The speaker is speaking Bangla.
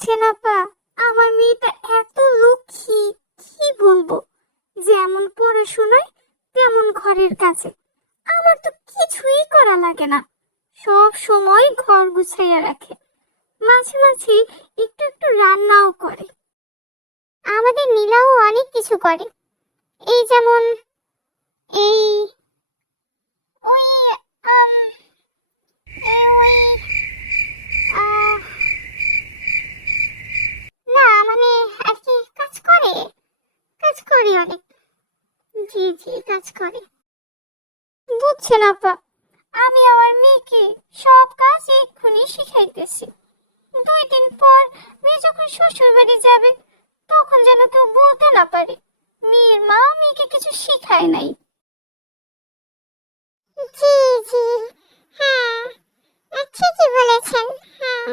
বুঝছেন আপা আমার মেয়েটা এত লক্ষ্মী, কি বলব? যেমন পড়াশোনায়, তেমন ঘরের কাছে আমার তো কিছুই করা লাগে না। সব সময় ঘর গুছাইয়া রাখে। মাঝে মাঝে একটু একটু রান্নাও করে। আমাদের নীলাও অনেক কিছু করে। এই যেমন করে অনেক। জি জি, কাজ করে। বুঝছেন আপা, আমি আমার মেয়েকে সব কাজ এক্ষুনি শিখাইতেছি। দুই দিন পর মেয়ে যখন শ্বশুর বাড়ি যাবে, তখন যেন কেউ বলতে না পারে, মেয়ের মা মেয়েকে কিছু শিখায় নাই। জি জি হ্যাঁ ঠিকই বলেছেন হ্যাঁ